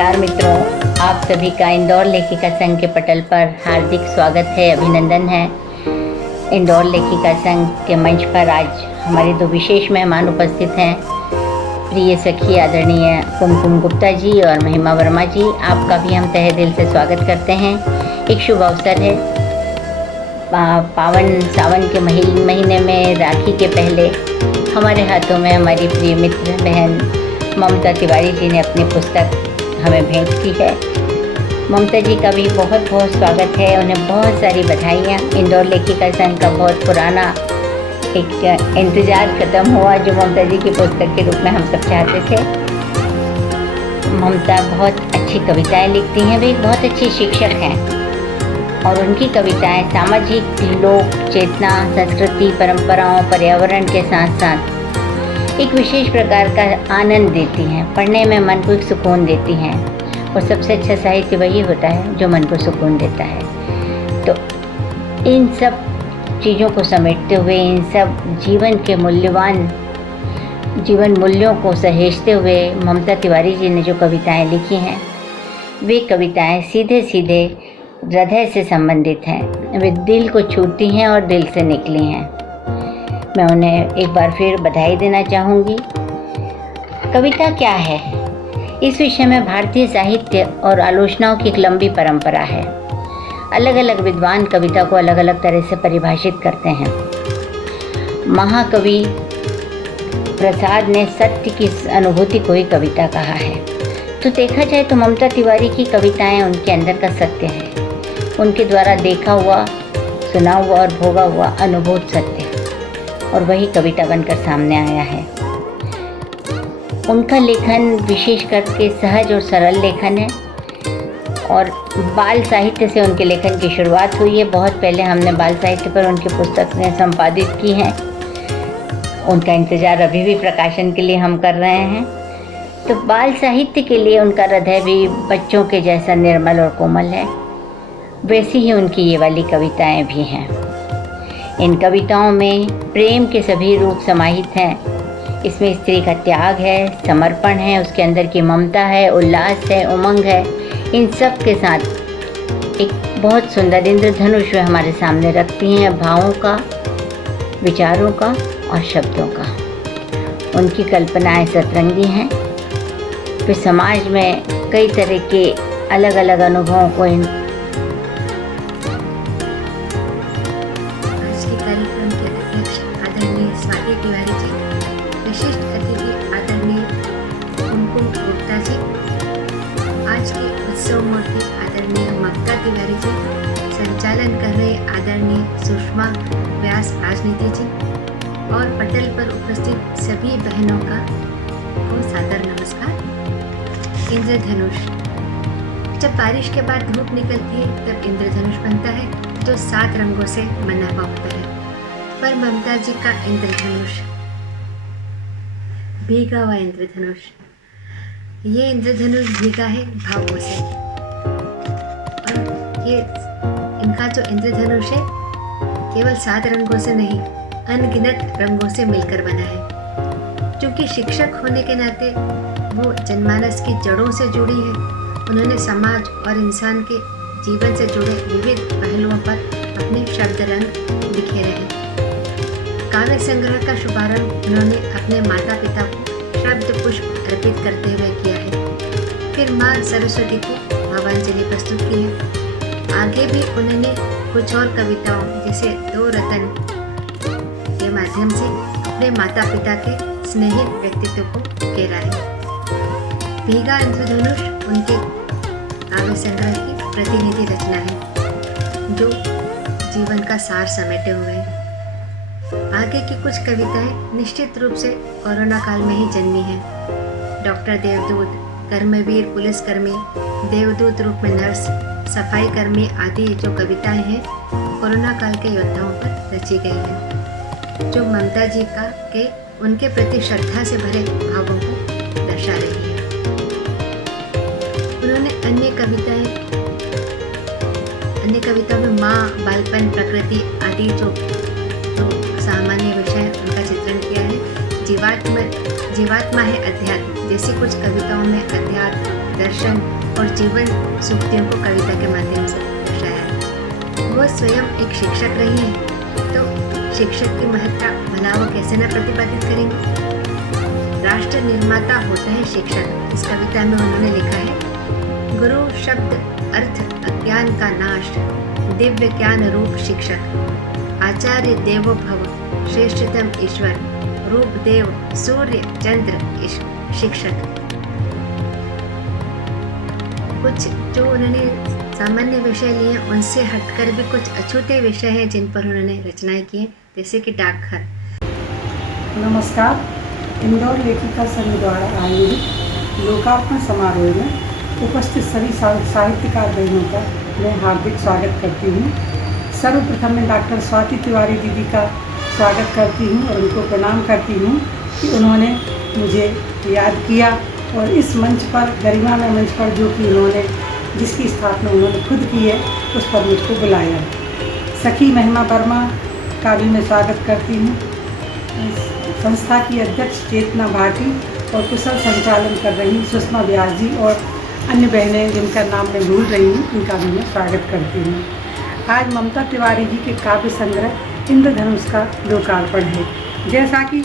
नमस्कार मित्रों, आप सभी का इंदौर लेखिका संघ के पटल पर हार्दिक स्वागत है, अभिनंदन है। इंदौर लेखिका संघ के मंच पर आज हमारे दो विशेष मेहमान उपस्थित हैं। प्रिय सखी आदरणीय कुमकुम गुप्ता जी और महिमा वर्मा जी, आपका भी हम तहे दिल से स्वागत करते हैं। एक शुभ अवसर है, पावन सावन के महीने में राखी के पहले हमारे हाथों में हमारी प्रिय मित्र बहन ममता तिवारी जी ने अपनी पुस्तक हमें भेंट की है। ममता जी का भी बहुत बहुत स्वागत है, उन्हें बहुत सारी बधाइयाँ। इंदौर लेखिका संघ का बहुत पुराना एक इंतज़ार ख़त्म हुआ जो ममता जी की पुस्तक के रूप में हम सब चाहते थे। ममता बहुत अच्छी कविताएं लिखती हैं, वे एक बहुत अच्छी शिक्षक हैं और उनकी कविताएं सामाजिक लोक चेतना, संस्कृति, परंपराओं, पर्यावरण के साथ साथ एक विशेष प्रकार का आनंद देती हैं। पढ़ने में मन को एक सुकून देती हैं और सबसे अच्छा साहित्य वही होता है जो मन को सुकून देता है। तो इन सब चीज़ों को समेटते हुए, इन सब जीवन के मूल्यवान जीवन मूल्यों को सहेजते हुए ममता तिवारी जी ने जो कविताएं लिखी हैं, वे कविताएं सीधे सीधे हृदय से संबंधित हैं। वे दिल को छूती हैं और दिल से निकली हैं। मैं उन्हें एक बार फिर बधाई देना चाहूँगी। कविता क्या है, इस विषय में भारतीय साहित्य और आलोचनाओं की एक लंबी परंपरा है। अलग अलग विद्वान कविता को अलग अलग तरह से परिभाषित करते हैं। महाकवि प्रसाद ने सत्य की अनुभूति को ही कविता कहा है। तो देखा जाए तो ममता तिवारी की कविताएं उनके अंदर का सत्य है, उनके द्वारा देखा हुआ, सुना हुआ और भोगा हुआ अनुभूत सत्य, और वही कविता बनकर सामने आया है। उनका लेखन विशेष करके सहज और सरल लेखन है और बाल साहित्य से उनके लेखन की शुरुआत हुई है। बहुत पहले हमने बाल साहित्य पर उनकी पुस्तकें संपादित की हैं। उनका इंतज़ार अभी भी प्रकाशन के लिए हम कर रहे हैं। तो बाल साहित्य के लिए उनका हृदय भी बच्चों के जैसा निर्मल और कोमल है, वैसी ही उनकी ये वाली कविताएं भी हैं। इन कविताओं में प्रेम के सभी रूप समाहित हैं। इसमें स्त्री का त्याग है, समर्पण है, उसके अंदर की ममता है, उल्लास है, उमंग है। इन सब के साथ एक बहुत सुंदर इंद्रधनुष वे हमारे सामने रखती हैं, भावों का, विचारों का और शब्दों का। उनकी कल्पनाएं सतरंगी हैं। वे समाज में कई तरह के अलग अलग अनुभवों को कार्यक्रम के अध्यक्ष आदरणीय स्वाति तिवारी जी, विशिष्ट अतिथि आदरणीय कुमकुम गुप्ता जी, आज के उत्सव मूर्ति आदरणीय ममता तिवारी जी, संचालन कर रहे आदरणीय सुषमा व्यास राजनीति जी और पटल पर उपस्थित सभी बहनों का बहुत सादर नमस्कार। इंद्रधनुष, जब बारिश के बाद धूप निकलती है तब इंद्रधनुष बनता है जो 7 रंगों से बना हुआ होता है। पर ममता जी का इंद्रधनुष, भीगा हुआ इंद्रधनुष, ये इंद्रधनुष भीगा है भावों से। और ये इनका जो इंद्रधनुष है केवल 7 रंगों से नहीं, अनगिनत रंगों से मिलकर बना है। क्योंकि शिक्षक होने के नाते वो जनमानस की जड़ों से जुड़ी है। उन्होंने समाज और इंसान के जीवन से जुड़े विविध पहलुओं पर अपने शब्द रंग बिखेरे हैं। काव्य संग्रह का शुभारंभ उन्होंने अपने माता पिता को शब्द पुष्प अर्पित करते हुए किया है। फिर माँ सरस्वती को भावांजलि प्रस्तुत की है। आगे भी उन्होंने कुछ और कविताओं जैसे 2 रतन के माध्यम से अपने माता पिता के स्नेहित व्यक्तित्व को घेरा है। भीगा इंद्रधनुष उनके काव्य संग्रह की प्रतिनिधि रचना है जो जीवन का सार समेटे हुए है। आगे की कुछ कविताएं निश्चित रूप से कोरोना काल में ही जन्मी हैं। डॉक्टर देवदूत, कर्मवीर पुलिसकर्मी, देवदूत रूप में नर्स, सफाई कर्मी आदि जो कविताएं हैं कोरोना काल के योद्धाओं पर रची गई हैं, जो ममता जी के उनके प्रति श्रद्धा से भरे भावों को दर्शा रही है। उन्होंने अन्य कविताओं में माँ, बालपन, प्रकृति आदि जो सामान्य विषय उनका चित्रण किया है। जीवात्मा है अध्यात्म जैसी कुछ कविताओं में अध्यात्म, दर्शन और जीवन सूक्तियों को कविता के माध्यम से दर्शाया है। वो स्वयं एक शिक्षक रही हैं, तो शिक्षक की महत्ता भला वो कैसे न प्रतिपादित करेंगे। राष्ट्र निर्माता होता है शिक्षक। इस कविता में उन्होंने लिखा है, गुरु शब्द अर्थ अज्ञान का नाश, दिव्य ज्ञान रूप शिक्षक, आचार्य देवो भव, श्रेष्ठतम ईश्वर, रूप देव सूर्य चंद्र शिक्षक। कुछ जो उन्होंने सामान्य विषय लिए उनसे हटकर भी कुछ अछूते विषय हैं जिन पर उन्होंने रचनाएं की हैं, जैसे कि डाकघर। नमस्कार। इंदौर लेखिका संघ द्वारा आयोजित लोकार्पण समारोह में उपस्थित सभी साहित्यकार बहनों का मैं हार्दिक स्वागत करती हूँ। सर्वप्रथम मैं डॉक्टर स्वाति तिवारी दीदी का स्वागत करती हूँ और उनको प्रणाम करती हूँ कि उन्होंने मुझे याद किया और इस मंच पर, गरिमामय मंच पर जो कि उन्होंने, जिसकी स्थापना उन्होंने खुद की है, उस पर मुझको बुलाया। सखी महिमा वर्मा का भी मैं स्वागत करती हूँ। संस्था की अध्यक्ष चेतना भाटी और कुशल संचालन कर रही सुषमा व्यास जी और अन्य बहनें जिनका नाम मैं भूल रही हूँ, उनका भी मैं स्वागत करती हूँ। आज ममता तिवारी जी के काव्य संग्रह इंद्रधनुष का लोकार्पण है। जैसा कि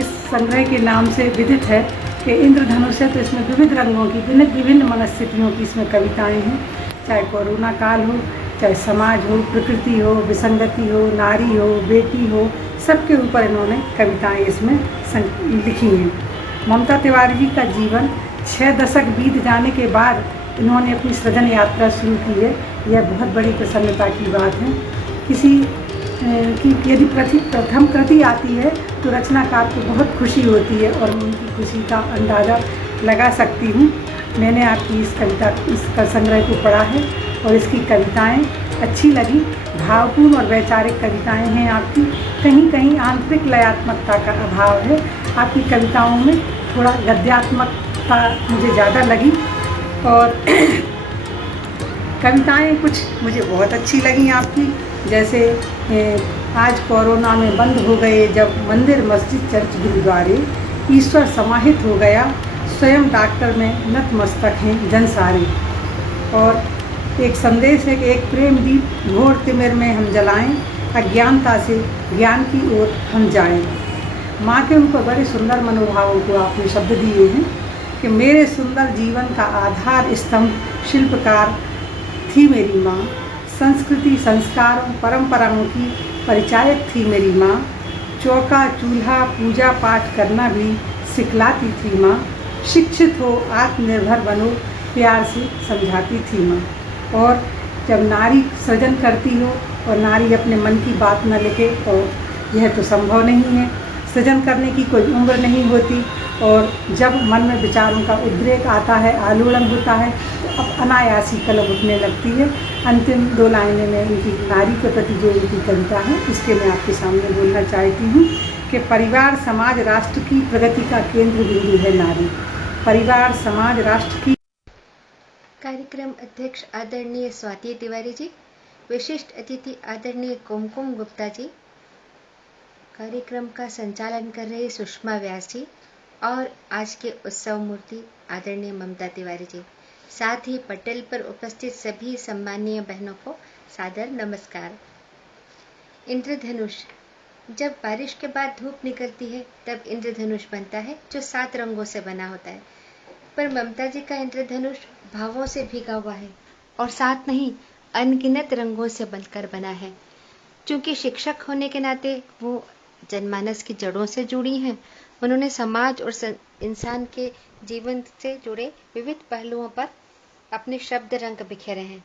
इस संग्रह के नाम से विदित है कि इंद्रधनुष है, तो इसमें विविध रंगों की, विभिन्न मनस्थितियों की इसमें कविताएं हैं। चाहे कोरोना काल हो, चाहे समाज हो, प्रकृति हो, विसंगति हो, नारी हो, बेटी हो, सबके ऊपर इन्होंने कविताएं इसमें लिखी हैं। ममता तिवारी जी का जीवन 6 दशक बीत जाने के बाद इन्होंने अपनी सृजन यात्रा शुरू की है। यह बहुत बड़ी प्रसन्नता की बात है। किसी की यदि प्रथम कृति आती है तो रचनाकार को बहुत खुशी होती है और मैं उनकी खुशी का अंदाज़ा लगा सकती हूँ। मैंने आपकी इसका संग्रह को पढ़ा है और इसकी कविताएं अच्छी लगी। भावपूर्ण और वैचारिक कविताएं हैं आपकी। कहीं कहीं आंतरिक लयात्मकता का अभाव है। आपकी कविताओं में थोड़ा गद्यात्मकता मुझे ज़्यादा लगी और कविताएं कुछ मुझे बहुत अच्छी लगी आपकी। जैसे आज कोरोना में बंद हो गए जब मंदिर मस्जिद चर्च गुरुद्वारे, ईश्वर समाहित हो गया, स्वयं डॉक्टर में नतमस्तक हैं जन सारे। और एक संदेश है कि एक प्रेम दीप घोर तिमिर में हम जलाएं, अज्ञानता से ज्ञान की ओर हम जाएं। माँ के ऊपर बड़े सुंदर मनोभावों को आपने शब्द दिए हैं कि मेरे सुंदर जीवन का आधार स्तंभ शिल्पकार थी मेरी माँ, संस्कृति संस्कारों परंपराओं की परिचायक थी मेरी माँ, चौका चूल्हा पूजा पाठ करना भी सिखलाती थी माँ, शिक्षित हो आत्मनिर्भर बनो प्यार से समझाती थी माँ। और जब नारी सृजन करती हो और नारी अपने मन की बात न लिखे, और यह तो संभव नहीं है, सृजन करने की कोई उम्र नहीं होती, और जब मन में विचारों का उद्रेक आता है, आलोड़न होता है, तो अब अनायासी कलम उठने लगती है। अंतिम 2 लाइनें में इनकी नारी के प्रति जो इनकी कविता है उसके मैं आपके सामने बोलना चाहती हूँ कि परिवार समाज राष्ट्र की प्रगति का केंद्र बिंदु है नारी। परिवार समाज राष्ट्र की। कार्यक्रम अध्यक्ष आदरणीय स्वाति तिवारी जी, विशिष्ट अतिथि आदरणीय कुमकुम गुप्ता जी, कार्यक्रम का संचालन कर रहे सुषमा व्यास जी और आज के उत्सव मूर्ति आदरणीय ममता तिवारी जी, साथ ही पटेल पर उपस्थित सभी सम्मानीय बहनों को सादर नमस्कार। इंद्रधनुष। जब बारिश के बाद धूप निकलती है तब इंद्रधनुष बनता है जो 7 रंगों से बना होता है। पर ममता जी का इंद्रधनुष भावों से भीगा हुआ है और साथ नहीं अनगिनत रंगों से बनकर बना है। क्योंकि शिक्षक होने के नाते वो जनमानस की जड़ों से जुड़ी हैं, उन्होंने समाज और इंसान के जीवन से जुड़े विविध पहलुओं पर अपने शब्द रंग बिखेरे हैं।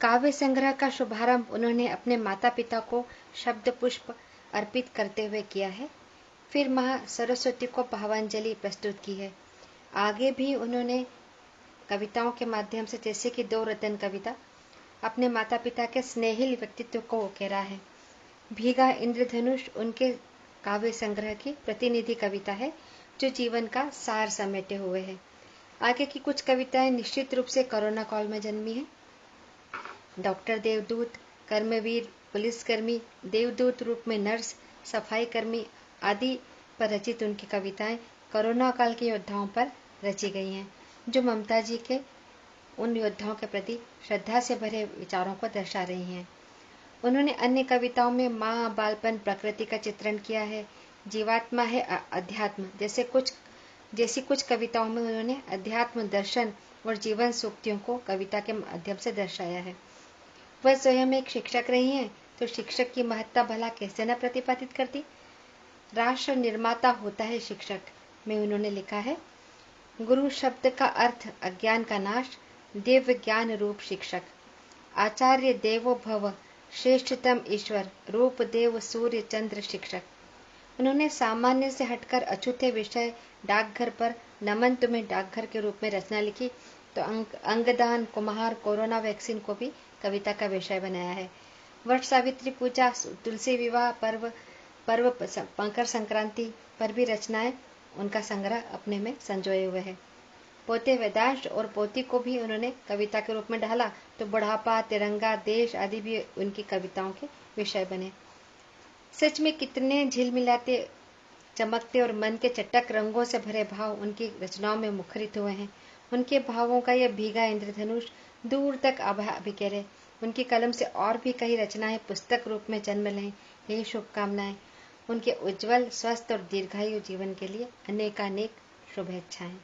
काव्य संग्रह का शुभारंभ उन्होंने अपने माता पिता को शब्द पुष्प अर्पित करते हुए किया है। फिर माँ सरस्वती को भावांजलि प्रस्तुत की है। आगे भी उन्होंने कविताओं के माध्यम से, जैसे कि 2 रतन कविता, अपने माता पिता के स्नेहिल व्यक्तित्व को उकेरा है। भीगा इंद्रधनुष उनके काव्य संग्रह की प्रतिनिधि कविता है जो जीवन का सार समेटे हुए है। आगे की कुछ कविताएं निश्चित रूप से कोरोना काल में जन्मी है। डॉक्टर देवदूत, कर्मवीर, पुलिसकर्मी, देवदूत रूप में नर्स, सफाई कर्मी आदि पर रचित उनकी कविताएं कोरोना काल के योद्धाओं पर रची गई हैं। जो ममता जी के उन योद्धाओं के प्रति श्रद्धा से भरे विचारों को दर्शा रही हैं। उन्होंने अन्य कविताओं में माँ, बालपन, प्रकृति का चित्रण किया है। जीवात्मा है अध्यात्म जैसी कुछ कविताओं में उन्होंने अध्यात्म, दर्शन और जीवन सूक्तियों को कविता के माध्यम से दर्शाया है। वह स्वयं एक शिक्षक रही हैं, तो शिक्षक की महत्ता भला कैसे न प्रतिपादित करती। राष्ट्र निर्माता होता है शिक्षक में उन्होंने लिखा है, गुरु शब्द का अर्थ अज्ञान का नाश, दिव्य ज्ञान रूप शिक्षक। आचार्य देवो भव, श्रेष्ठतम ईश्वर, रूप देव सूर्य चंद्र शिक्षक। उन्होंने सामान्य से हटकर अछूते विषय डाकघर पर नमन तुम्हें डाकघर के रूप में रचना लिखी, तो अंगदान, कुम्हार, कोरोना वैक्सीन को भी कविता का विषय बनाया है। वट सावित्री पूजा, तुलसी विवाह पर्व, मकर संक्रांति पर भी रचनाएं उनका संग्रह अपने में संजोए हुए है। पोते वेदांश और पोती को भी उन्होंने कविता के रूप में ढाला, तो बुढ़ापा, तिरंगा, देश आदि भी उनकी कविताओं के विषय बने। सच में कितने झिलमिलाते, चमकते और मन के चटक रंगों से भरे भाव उनकी रचनाओं में मुखरित हुए हैं। उनके भावों का यह भीगा इंद्रधनुष दूर तक अभिकेरे। उनकी कलम से और भी कई रचनाएं पुस्तक रूप में जन्म लें, यही शुभकामनाएं। उनके उज्जवल, स्वस्थ और दीर्घायु जीवन के लिए अनेकानेक शुभेच्छाएं।